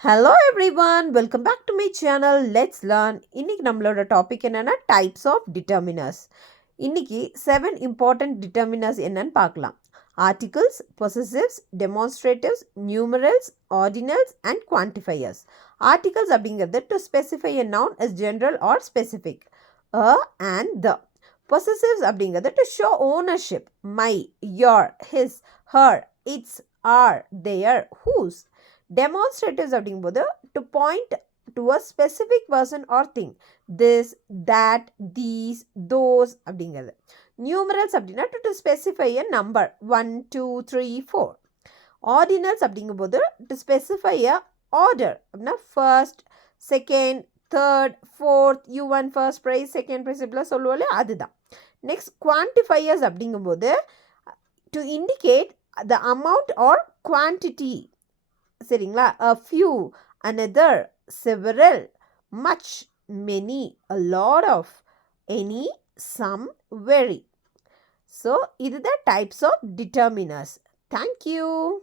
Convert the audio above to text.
Hello everyone, welcome back to my channel. Let's learn. இன்னைக்கு நம்மளோட topic என்னன்னா types of determiners. இன்னைக்கு 7 important determiners என்னன்னு பார்க்கலாம். Articles, possessives, demonstratives, numerals, ordinals and quantifiers. Articles அப்படிங்கிறது to specify a noun is general or specific. A and the. Possessives அப்படிங்கிறது to show ownership. My, your, his, her, its, our, their, whose. Demonstratives அப்படிங்கும்போது to point to a specific person or thing. This, that, these, those அப்படிங்கிறது. Numerals அப்படின்னா to specify a number 1, 2, 3, 4. Ordinals அப்படிங்கும்போது to specify a order அப்படின்னா first, second, third, fourth, you won first prize, second prize இப்படிலாம் சொல்லுவோம்ல அதுதான். Next quantifiers அப்படிங்கும்போது to indicate the amount or quantity. சரிங்களா? A few, another, several, much, many, a lot of, any, some, very. So, இது the types of determiners. Thank you.